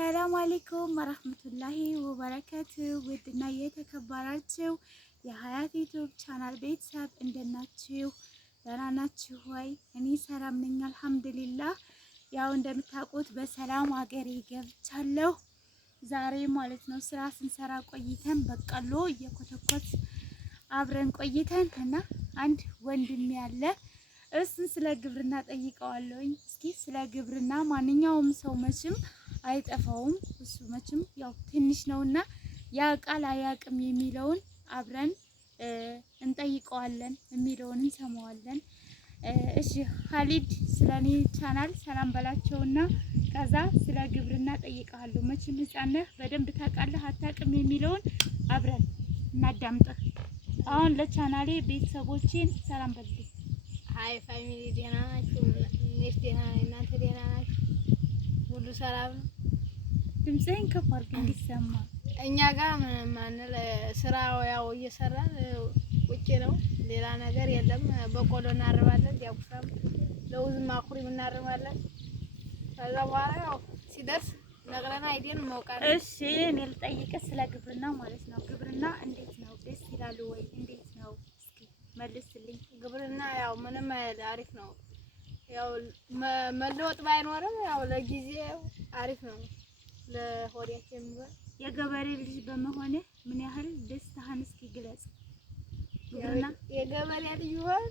ሰላም አለይኩም ወራህመቱላሂ ወበረካቱ። ውድና የተከበራችሁ የሀያት ዩቲዩብ ቻናል ቤተሰብ እንደናችሁ ደህና ናችሁ ወይ? እኔ ሰላም ነኝ አልሐምዱሊላህ። ያው እንደምታውቁት በሰላም ሀገሬ ገብቻለሁ ዛሬ ማለት ነው። ስራ ስንሰራ ቆይተን በቀሎ እየኮተኮት አብረን ቆይተን እና አንድ ወንድም ያለ እሱን ስለ ግብርና ጠይቀዋለሁኝ። እስኪ ስለ ግብርና ማንኛውም ሰው መቼም አይጠፋውም። እሱ መቼም ያው ትንሽ ነውና ያውቃል አያውቅም የሚለውን አብረን እንጠይቀዋለን፣ የሚለውን እንሰማዋለን። እሺ ኻሊድ ስለኔ ቻናል ሰላም በላቸውና ከዛ ስለ ግብርና ጠይቀሃለሁ። መቼም ህፃን ነህ በደንብ ታውቃለህ አታውቅም የሚለውን አብረን እናዳምጥ። አሁን ለቻናሌ ቤተሰቦቼን ሰላም በልልኝ። ሃይ ፋሚሊ ደህና ናችሁ? እኔስ ደህና ነኝ። እናንተ ደህና ናችሁ? ሁሉ ሰላም ነው? ድምፅህን ከፍ አድርገህ እንዲሰማ። እኛ ጋር ምንም አንል፣ ስራው ያው እየሰራን ውጪ ነው፣ ሌላ ነገር የለም። በቆሎ እናርባለን፣ ዲያኩሳም ለውዝም አኩሪም እናርባለን። ከዛ በኋላ ያው ሲደርስ ነቅለና አይደን መውቃት። እሺ እኔ ልጠይቅህ ስለ ግብርና ማለት ነው። ግብርና እንዴት ነው? ደስ ይላል ወይ? እንዴት ነው? እስኪ መልስልኝ። ግብርና ያው ምንም አሪፍ ነው። ያው መለወጥ ባይኖርም ያው ለጊዜው አሪፍ ነው። ለሆዲያችን ቢሆን የገበሬ ልጅ በመሆነ ምን ያህል ደስታህን እስኪ ግለጽ። ግብርና የገበሬ ልጅ ቢሆን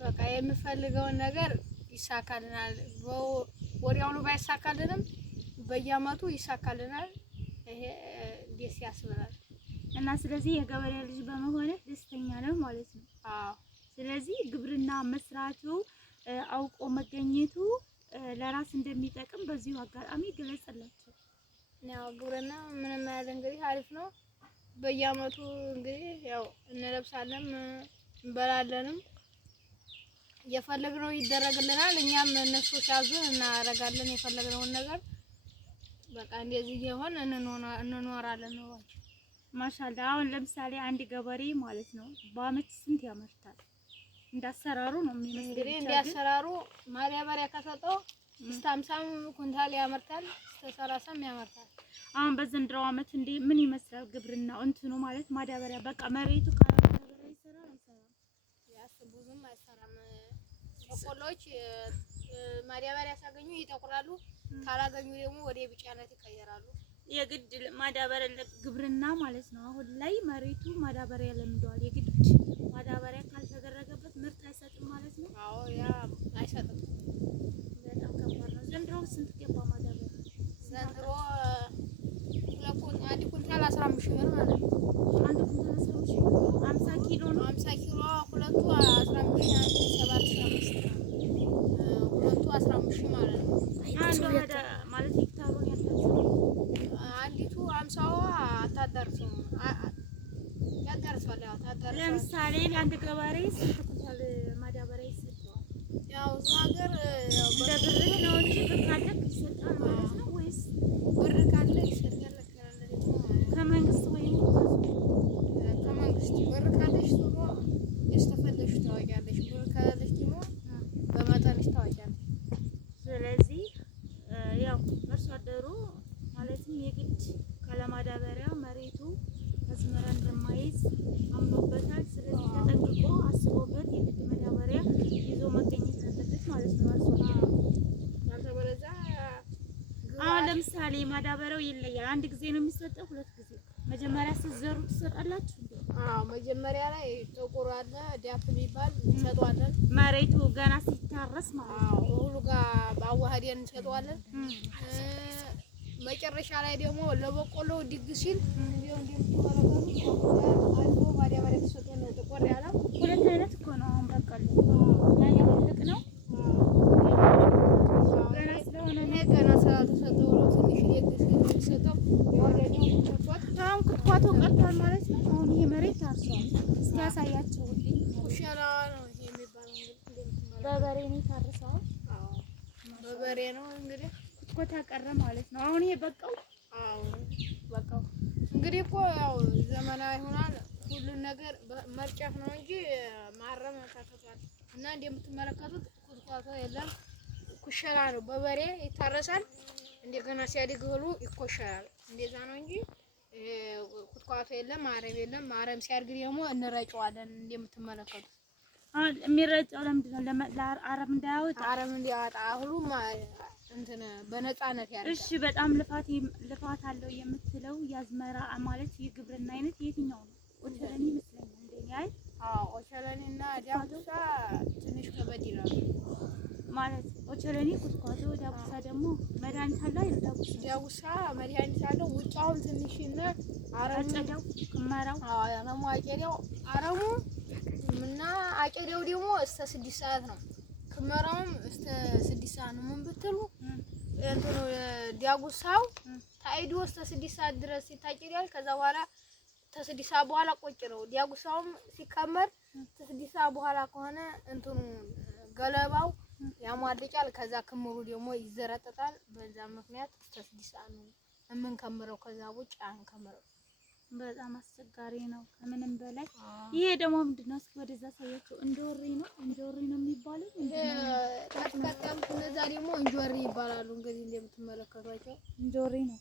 በቃ የምፈልገውን ነገር ይሳካልናል። ወዲያውኑ ባይሳካልንም በየአመቱ ይሳካልናል። ይሄ ደስ ያስብላል። እና ስለዚህ የገበሬ ልጅ በመሆነ ደስተኛ ነው ማለት ነው። አዎ። ስለዚህ ግብርና መስራቱ አውቆ መገኘቱ ለራስ እንደሚጠቅም በዚሁ አጋጣሚ ገለጸላችሁ። ያው ግብርና ምንም ያህል እንግዲህ አሪፍ ነው። በየአመቱ እንግዲህ ያው እንለብሳለን እንበላለንም የፈለግነው ይደረግልናል። እኛም እነሱ ሲያዙን እናደርጋለን የፈለግነውን ነገር። በቃ እንደዚህ ይሆን እንኖራለን ነው። ማሻአላ። አሁን ለምሳሌ አንድ ገበሬ ማለት ነው በአመት ስንት ያመርታል? እንዳሰራሩ ነው የሚመስለው። እንግዲህ እንዳሰራሩ ማዳበሪያ ከሰጠው እስከ 50 ኩንታል ያመርታል፣ እስከ 30 ያመርታል። አሁን በዘንድሮው አመት እንዴ ምን ይመስላል ግብርናው? እንትኑ ማለት ማዳበሪያ በቃ መሬቱ ካላዳበሪያ ይሰራል አይሰራም? ያስ ብዙም አይሰራም። በቆሎች ማዳበሪያ ሲያገኙ ይጠቁራሉ፣ ካላገኙ ደግሞ ወደ ቢጫነት ይቀየራሉ። የግድ ማዳበሪያ ግብርና ማለት ነው። አሁን ላይ መሬቱ ማዳበሪያ ለምደዋል። የግድ ማዳበሪያ ካልተደረገበት ምርት አይሰጥም ማለት ነው። አዎ ያ አይሰጥም። በጣም ከባድ ነው። ዘንድሮ ስንት ገባ ማዳበሪያ? ዘንድሮ አንድ ኩንታል 15 ሺህ ብር ማለት ነው። አንድ ኩንታል 15 ሺህ 50 ኪሎ ነው። 50 ኪሎ ሁለቱ 15 ሺህ 7,500 ሁለቱ 15 ሺህ ማለት ነው። አንዱ ማለት ሄክታሩን ያታሰበ አንዲቱ 50ዋ አታደርሰው ያደርሳል። ያው ታደርሳል። ለምሳሌ ለአንድ ገበሬ ስንት ኩንታል ማዳበሪያ ይሰጠዋል? ያው እዛ ሀገር ያው በብር ነው እንጂ ብር ካለ ይሰጣል ማለት ነው ወይስ ብር ካለ ይሰጣል? ከመንግስት ወይም ከመንግስት ብር ካለሽ ደግሞ ያስተፈለሽ ታወቂያለሽ፣ ብር ካለሽ ደግሞ በመጠንሽ ታወቂያለሽ። ስለዚህ ያው አርሶ አደሩ ማለትም የግድ ካለማዳበሪያ መሬቱ መስመር እንደማይዝ አምኖበታል። ስለዚህ ተጠንቅቆ አስቦበት የግድ ማዳበሪያ ይዞ መገኘት አለበት ማለት ነው። አርሶ አደሩ ያልተበለዛ አሁን ለምሳሌ ማዳበሪያው ይለያል። አንድ ጊዜ ነው የሚሰጠው? ሁለት ጊዜ? መጀመሪያ ስትዘሩ ትሰጣላችሁ እንዴ? አዎ መጀመሪያ ላይ ጥቁር አለ ዳፕ የሚባል እንሰጠዋለን። መሬቱ ገና ሲታረስ ማለት ነው። ሁሉ ጋር ባዋህደን እንሰጠዋለን። መጨረሻ ላይ ደግሞ ለበቆሎ ድግስ ሲል አልፎ ማዳበሪያ ተሰጥቶ ነው ጥቁር ያለው። ሁለት አይነት እኮ ነው አሁን በቆሎ። ያኛው ትልቅ ነው ገና ስለሆነ ገና ስላልተሰጠው ነው ትንሽ ድግስ የሚሰጠው። የወለኛው ኩትኳት አሁን ኩትኳቱ ቀርቷል ማለት ነው። አሁን ይሄ መሬት ታርሷል። እስኪ ያሳያቸው ውዴ። ኩሸላ ነው ይሄ የሚባለው እንግዲህ በበሬ ነው የታረሰው። አዎ በበሬ ነው እንግዲህ ኩትኳት ቀረ ማለት ነው። አሁን ይሄ በቃው። አዎ በቃው። እንግዲህ እኮ ያው ዘመናዊ ሆኗል ሁሉን ነገር መርጨት ነው እንጂ ማረም ተፈቷል። እና እንደምትመለከቱት ኩትኳቱ የለም ኩሸላ ነው። በበሬ ይታረሳል። እንደገና ሲያድግ እህሉ ይኮሻል። እንደዛ ነው እንጂ ኩትኳቶ የለም አረም ሲያድግ ደግሞ እንረጨዋለን እንደምትመለከቱት። የሚረጨው ለምንድን ነው? ለአረም እንዳያወጣ እህሉም እንትን በነፃነት ያድጋል። እሺ በጣም ልፋት አለው የምትለው የአዝመራ ማለት የግብርና አይነት የትኛው ነው? ኦቾሎኒ ይመስለኛል እንደኔ አይደል? አዎ ኦቾሎኒና ዳጉሳ ትንሽ ከበድ ይላሉ ማለት ኦቾሎኒ ኩትኳቶ፣ ዳጉሳ ደግሞ መድኃኒት አለው አይደል? ዳጉሳ መድኃኒት አለው። ውጫውን ትንሽና አረሙ ክመራው አረሙ አጨዳው አረሙ እና አጨዳው ደግሞ እስከ 6 ሰዓት ነው። ክመራውም እስከ 6 ሰዓት ነው። ምን ብትሉ እንትኑ ዳጉሳው ታይዶ እስከ 6 ሰዓት ድረስ ይታጨዳል። ከዛ በኋላ ከ6 ሰዓት በኋላ ቆጭ ነው። ዳጉሳውም ሲከመር ከ6 ሰዓት በኋላ ከሆነ እንትኑ ገለባው ያሟልጫል። ከዛ ክምሩ ደግሞ ይዘረጠጣል። በዛ ምክንያት እስከ 6 ሰዓት ነው የምንከምረው። ከዛ ውጭ አንከምረው። በጣም አስቸጋሪ ነው ከምንም በላይ። ይሄ ደግሞ ምንድነው? እስኪ ወደዛ ሳያቸው እንጆሪ ነው የሚባለው። ተከታተም እነዛ ደግሞ እንጆሪ ይባላሉ። እንግዲህ እንደምትመለከቷቸው እንጆሪ ነው።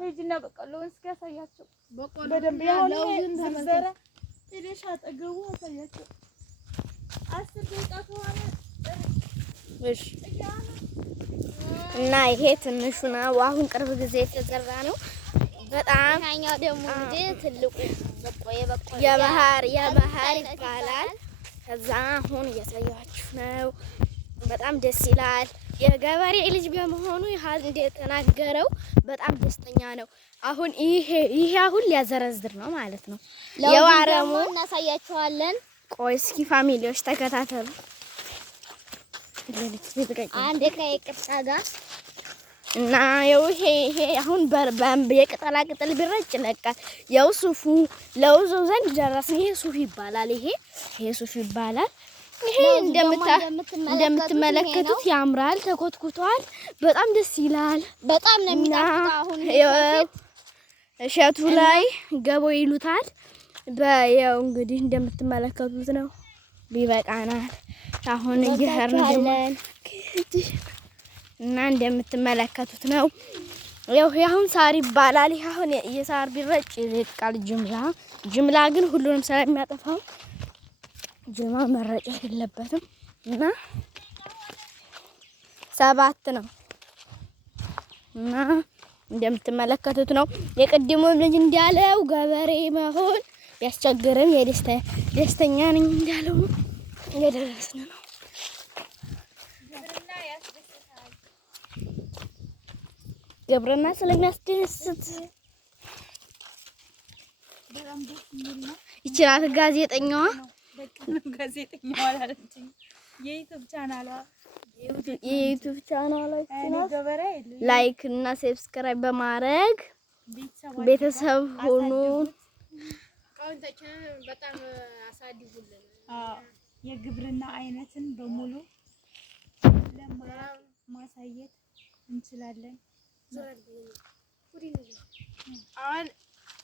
ሄጅና በቀሎውን እስኪ ያሳያቸው። በቀሎ በደንብ ያለውን ተመሰረ ሄደሽ አጠገቡ አሳያቸው። 10 ደቂቃ ከሆነ እሺ። እና ይሄ ትንሹ ነው። አሁን ቅርብ ጊዜ የተዘራ ነው። በጣም ያኛው ደግሞ እንግዲህ ትልቁ የባህር ይባላል። ከዛ አሁን እያሳያችሁ ነው። በጣም ደስ ይላል። የገበሬ ልጅ በመሆኑ ይሃል እንደተናገረው በጣም ደስተኛ ነው። አሁን ይሄ አሁን ሊያዘረዝር ነው ማለት ነው። የዋረሙ እናሳያችኋለን። ቆይ እስኪ ፋሚሊዎች ተከታተሉ። አንድ ከይቅርታ ጋር እና ይሄ አሁን የቅጠላ ቅጠል ቢረጭ ይለቃል። ያው ሱፉ ለውዙ ዘንድ ደረስን። ይሄ ሱፍ ይባላል። ይሄ ሱፍ ይባላል። ይሄ እንደምትመለከቱት ያምራል። ተኮትኩቷል። በጣም ደስ ይላል። በጣም ነው የሚጣፍጠው። አሁን እሸቱ ላይ ገቦ ይሉታል። ያው እንግዲህ እንደምትመለከቱት ነው። ቢበቃናል። አሁን እየሄድን እና እንደምትመለከቱት ነው። ያው አሁን ሳር ይባላል። ይሄ አሁን የሳር ቢረጭ ይለቃል። ጅምላ ግን ሁሉንም ስለሚያጠፋው ጅምላ መረጨት የለበትም። እና 7 ነው። እና እንደምትመለከቱት ነው። የቅድሙ ልጅ እንዳለው ገበሬ መሆን ቢያስቸግርም ደስተኛ ነኝ እንዳለው እየደረስን ነው። ግብርና ስለሚያስደስት ይችላል። ጋዜጠኛዋ አላለችኝ። የዩቲዩብ ቻናሏ ላይክ እና ሰብስክራይብ በማድረግ ቤተሰብ ሆኑ። አካውንታችንን በጣም አሳድጉልን። የግብርና አይነትን በሙሉ ለማሳየት እንችላለን። አሁን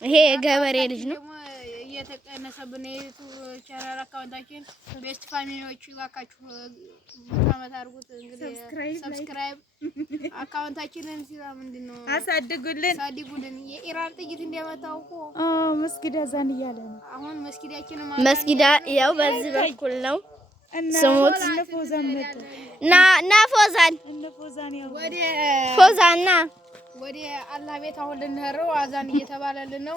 ይሄ የገበሬ ልጅ ነው። እየተቀነሰብን የዩቲዩብ ቻናል አካውንታችን ቤስት ፋሚሊዎች እባካችሁ አመት አድርጉት። እንግዲህ ሰብስክራይብ አካውንታችንን ምንድነው አሳድጉልን። የኢራን ጥይት እንደመታው እኮ መስጊድ አዛን እያለ ነው። አሁን መስጊዳችንን መስጊዳ ያው በዚህ በኩል ነው። ስሙት ፎዛን ወደ አላህ ቤት አሁን ልንሄድ አዛን እየተባለልን ነው።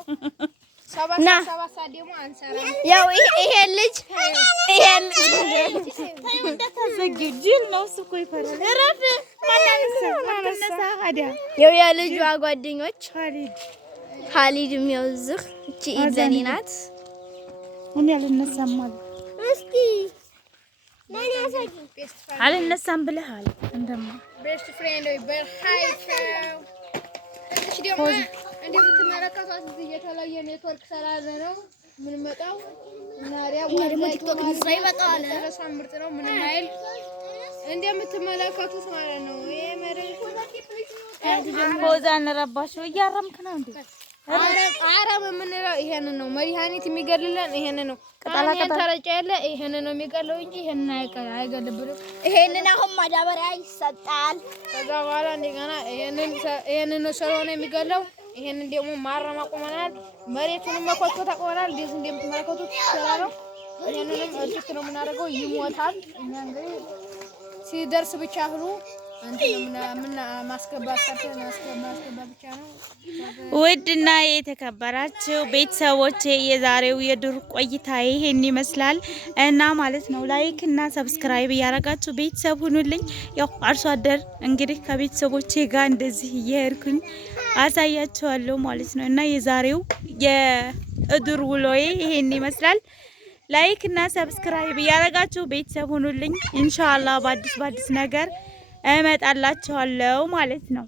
7 ሰዓት ደግሞ አንሰራም። ያው ይሄ ልጅ ጅል ነው እሱ እኮ ይፈራል። እረፍ ማናነሳ ያው የልጇ ጓደኞች ኻሊድ የሚያውዝህ እቺ ኢዘኒ ናት። እኔ አልነሳም ማለት እስኪ ማን ያሳጅ አልነሳም ብለሃል። እንደማ ቤስት ፍሬንድ ወይ በሃይቸው እሺ ደግሞ እንደምትመለከቷት እዚህ የተለየ ኔትወርክ ስላለ ነው ምን መጣው እና ደግሞ ቲክቶክ ላይ ይመጣል። ተረሳም ምርጥ ነው። ምን አይል እንደምትመለከቱት ማለት ነው። ይሄ መረጃ ፎዛን ረባሽው እያረምክ ነው እንዴ? አረም የምንለው ይሄንን ነው። መድኃኒት የሚገልልን ይሄንን ነው። ቅጠላ ተረጫ ያለ ይሄንን ነው የሚገለው እንጂ ይሄንን አይገልብንም። ይሄንን አሁን ማዳበሪያ ይሰጣል። ከዛ በኋላ እንደገና ይሄ ይሄንን ስለሆነ የሚገለው ይሄንን ደግሞ ማረም አቁመናል። መሬቱንም መኮትኮት አቁመናል። እንደዚህ እንደምትመለከቱት ስራ ነው። ይሄንንም እድት ነው የምናደርገው። ይሞታል። እኛ እንግዲህ ሲደርስ ብቻ ሁሉ ማስገባት ብቻ ነው። ውድና የተከበራችሁ ቤተሰቦቼ የዛሬው የዱር ቆይታ ይሄን ይመስላል እና ማለት ነው። ላይክ እና ሰብስክራይብ እያደረጋችሁ ቤተሰብ ሁኑልኝ። ያው አርሶ አደር እንግዲህ ከቤተሰቦቼ ጋር እንደዚህ እየሄድኩኝ አሳያችኋለሁ ማለት ነው። እና የዛሬው የዱር ውሎዬ ይሄን ይመስላል። ላይክ እና ሰብስክራይብ እያደረጋችሁ ቤተሰብ ሁኑልኝ። ኢንሻአላህ በአዲስ ነገር እመጣላችኋለሁ ማለት ነው።